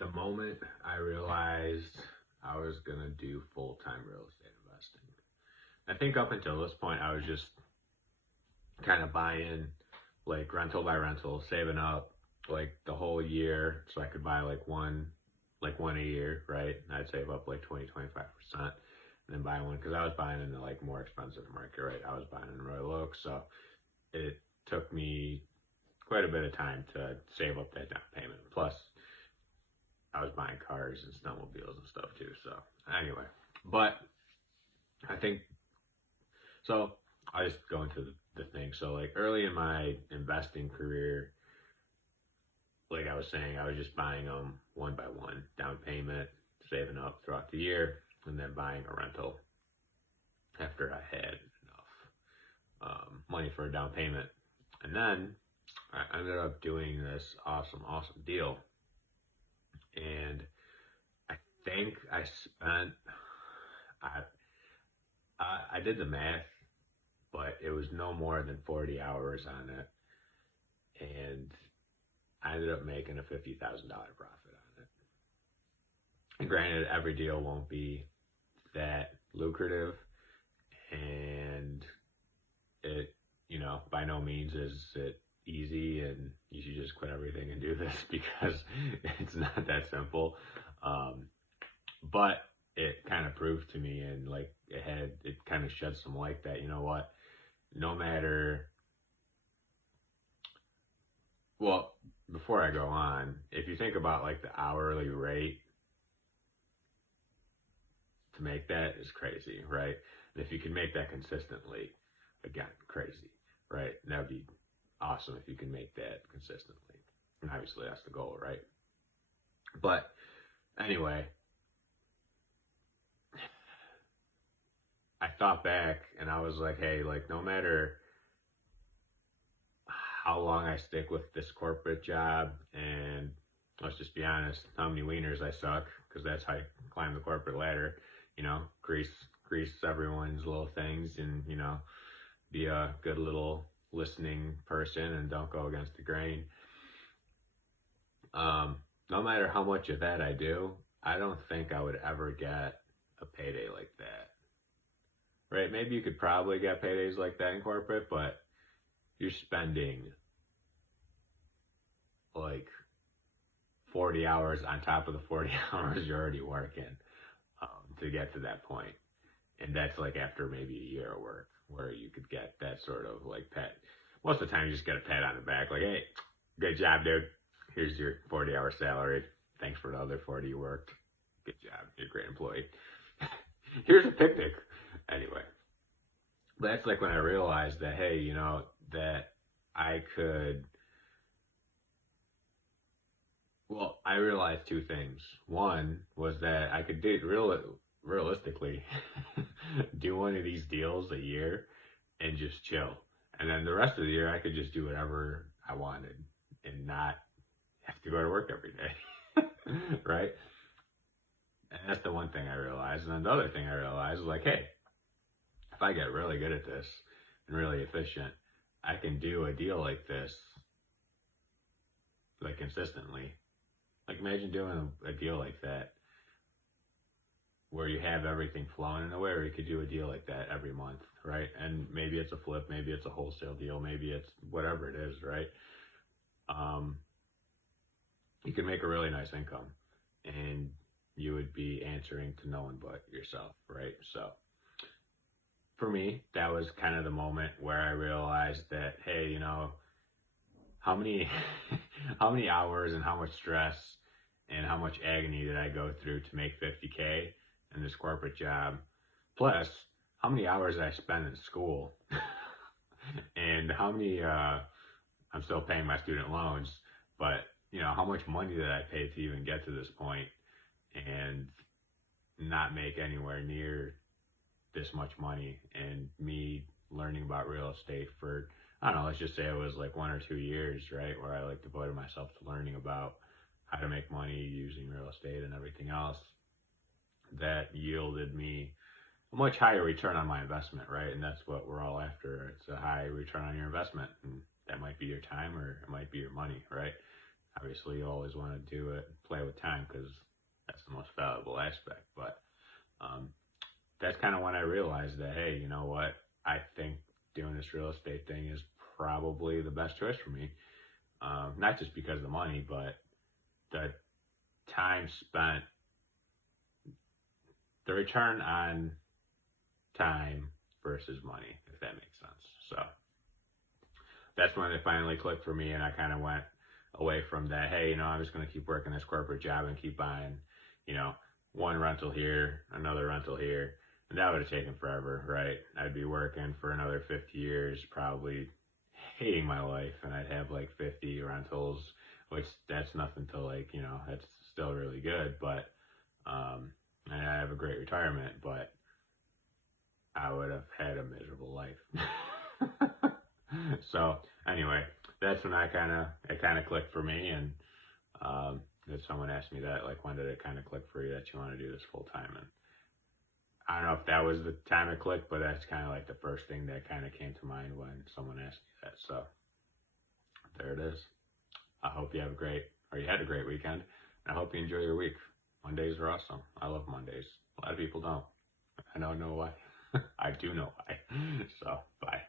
the moment I realized I was gonna do full-time real estate investing. I think up until this point, I was just kind of buying like rental by rental, saving up like the whole year so I could buy like one a year, right? And I'd save up like 20-25% and then buy one because I was buying in the like more expensive market, right? I was buying in Royal Oak, so it took me quite a bit of time to save up that down payment. Plus, I was buying cars and snowmobiles and stuff too. So anyway, but I think so. I just go into the thing. So like early in my investing career, like I was saying, I was just buying them one by one, down payment, saving up throughout the year, and then buying a rental after I had enough money for a down payment. And then I ended up doing this awesome deal. And I think I spent, I, I did the math, but it was no more than 40 hours on it. And I ended up making a $50,000 profit on it. And granted, every deal won't be that lucrative, and it, by no means is it easy, and you should just quit everything and do this because it's not that simple. But it kind of proved to me, and like it kind of shed some light that, you know what, no matter, well, before I go on, if you think about like the hourly rate to make that is crazy, right? And if you can make that consistently, again, crazy, right? And that would be awesome if you can make that consistently. And obviously that's the goal, right? But anyway, I thought back and I was like, hey, like no matter how long I stick with this corporate job, and let's just be honest, how many wieners I suck, because that's how you climb the corporate ladder, grease everyone's little things, and be a good little listening person and don't go against the grain. No matter how much of that I do, I don't think I would ever get a payday like that. Right? Maybe you could probably get paydays like that in corporate, but you're spending like 40 hours on top of the 40 hours you're already working to get to that point. And that's like after maybe a year of work where you could get that sort of like pat. Most of the time you just get a pat on the back like, hey, good job, dude. Here's your 40-hour salary. Thanks for the other 40 you worked. Good job. You're a great employee. Here's a picnic. Anyway, that's like when I realized that, hey, that I could, well, I realized two things. One was that I could realistically do one of these deals a year and just chill. And then the rest of the year I could just do whatever I wanted and not have to go to work every day. Right? And that's the one thing I realized. And then the other thing I realized was like, hey, if I get really good at this and really efficient, I can do a deal like this like consistently. Like imagine doing a deal like that where you have everything flowing in a way, or you could do a deal like that every month, right? And maybe it's a flip, maybe it's a wholesale deal, maybe it's whatever it is, right? You can make a really nice income, and you would be answering to no one but yourself, right? So for me, that was kind of the moment where I realized that, hey, how many how many hours and how much stress and how much agony did I go through to make 50K in this corporate job? Plus, how many hours did I spend in school? And how many, I'm still paying my student loans, but, how much money did I pay to even get to this point and not make anywhere near this much money? And me learning about real estate for, I don't know, let's just say it was like 1 or 2 years, right? Where I like devoted myself to learning about how to make money using real estate and everything else, that yielded me a much higher return on my investment, right? And that's what we're all after. It's a high return on your investment. And that might be your time or it might be your money, right? Obviously, you always want to do it, play with time, because that's the most valuable aspect. But um, that's kind of when I realized that, hey, you know what? I think doing this real estate thing is probably the best choice for me. Not just because of the money, but the time spent, the return on time versus money, if that makes sense. So that's when it finally clicked for me, and I kind of went away from that. Hey, I'm just going to keep working this corporate job and keep buying, you know, one rental here, another rental here, and that would have taken forever, right? I'd be working for another 50 years, probably hating my life, and I'd have like 50 rentals, which that's nothing to like, that's still really good, but and I have a great retirement, but I would have had a miserable life. So anyway, that's when it kind of clicked for me, and if someone asked me that, like, when did it kind of click for you that you want to do this full time? And I don't know if that was the time it clicked, but that's kind of like the first thing that kind of came to mind when someone asked me that. So there it is. I hope you had a great weekend. And I hope you enjoy your week. Mondays are awesome. I love Mondays. A lot of people don't. I don't know why. I do know why. So bye.